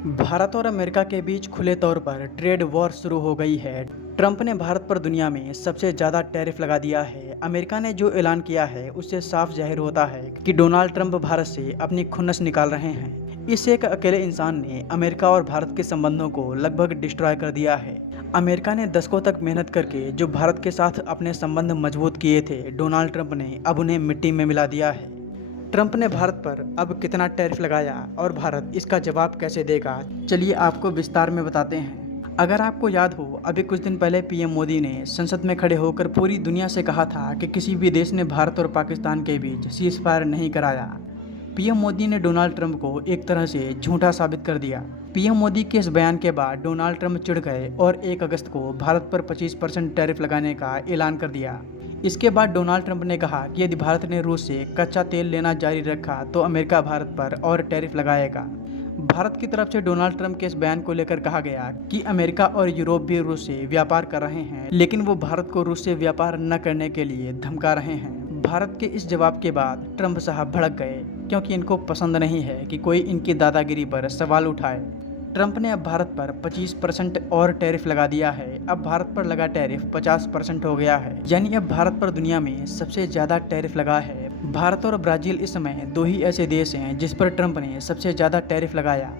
भारत और अमेरिका के बीच खुले तौर पर ट्रेड वॉर शुरू हो गई है। ट्रंप ने भारत पर दुनिया में सबसे ज़्यादा टैरिफ लगा दिया है। अमेरिका ने जो ऐलान किया है उससे साफ जाहिर होता है कि डोनाल्ड ट्रंप भारत से अपनी खुन्नस निकाल रहे हैं। इस एक अकेले इंसान ने अमेरिका और भारत के संबंधों को लगभग डिस्ट्रॉय कर दिया है। अमेरिका ने दशकों तक मेहनत करके जो भारत के साथ अपने संबंध मजबूत किए थे, डोनाल्ड ट्रंप ने अब उन्हें मिट्टी में मिला दिया है। ट्रंप ने भारत पर अब कितना टैरिफ लगाया और भारत इसका जवाब कैसे देगा, चलिए आपको विस्तार में बताते हैं। अगर आपको याद हो, अभी कुछ दिन पहले पीएम मोदी ने संसद में खड़े होकर पूरी दुनिया से कहा था कि किसी भी देश ने भारत और पाकिस्तान के बीच सीज फायर नहीं कराया। पीएम मोदी ने डोनाल्ड ट्रंप को एक तरह से झूठा साबित कर दिया। पीएम मोदी के इस बयान के बाद डोनाल्ड ट्रंप चिढ़ गए और 1 अगस्त को भारत पर 25% टैरिफ लगाने का ऐलान कर दिया। इसके बाद डोनाल्ड ट्रंप ने कहा कि यदि भारत ने रूस से कच्चा तेल लेना जारी रखा तो अमेरिका भारत पर और टैरिफ लगाएगा। भारत की तरफ से डोनाल्ड ट्रंप के इस बयान को लेकर कहा गया कि अमेरिका और यूरोप भी रूस से व्यापार कर रहे हैं, लेकिन वो भारत को रूस से व्यापार न करने के लिए धमका रहे हैं। भारत के इस जवाब के बाद ट्रंप साहब भड़क गए, क्योंकि इनको पसंद नहीं है कि कोई इनकी दादागिरी पर सवाल उठाए। ट्रंप ने अब भारत पर 25% और टैरिफ लगा दिया है। अब भारत पर लगा टैरिफ 50% हो गया है, यानी अब भारत पर दुनिया में सबसे ज़्यादा टैरिफ लगा है। भारत और ब्राज़ील इस समय दो ही ऐसे देश हैं जिस पर ट्रंप ने सबसे ज़्यादा टैरिफ लगाया।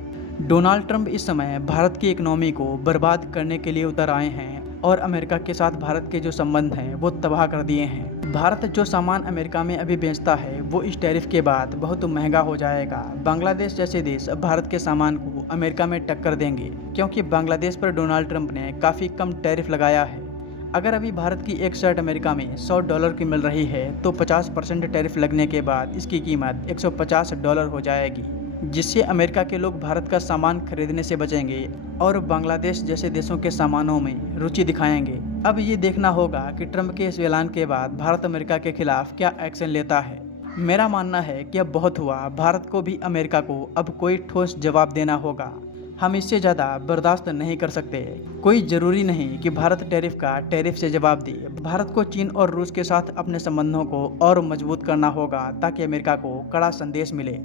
डोनाल्ड ट्रंप इस समय भारत की इकोनॉमी को बर्बाद करने के लिए उतर आए हैं और अमेरिका के साथ भारत के जो संबंध हैं वो तबाह कर दिए हैं। भारत जो सामान अमेरिका में अभी बेचता है वो इस टैरिफ के बाद बहुत महंगा हो जाएगा। बांग्लादेश जैसे देश अब भारत के सामान को अमेरिका में टक्कर देंगे, क्योंकि बांग्लादेश पर डोनाल्ड ट्रंप ने काफ़ी कम टैरिफ लगाया है। अगर अभी भारत की एक शर्ट अमेरिका में $100 की मिल रही है तो 50% टैरिफ लगने के बाद इसकी कीमत $150 हो जाएगी, जिससे अमेरिका के लोग भारत का सामान खरीदने से बचेंगे और बांग्लादेश जैसे देशों के सामानों में रुचि दिखाएंगे। अब ये देखना होगा कि ट्रंप के इस ऐलान के बाद भारत अमेरिका के खिलाफ क्या एक्शन लेता है। मेरा मानना है कि अब बहुत हुआ, भारत को भी अमेरिका को अब कोई ठोस जवाब देना होगा। हम इससे ज़्यादा बर्दाश्त नहीं कर सकते। कोई ज़रूरी नहीं कि भारत टैरिफ से जवाब दे। भारत को चीन और रूस के साथ अपने संबंधों को और मजबूत करना होगा ताकि अमेरिका को कड़ा संदेश मिले।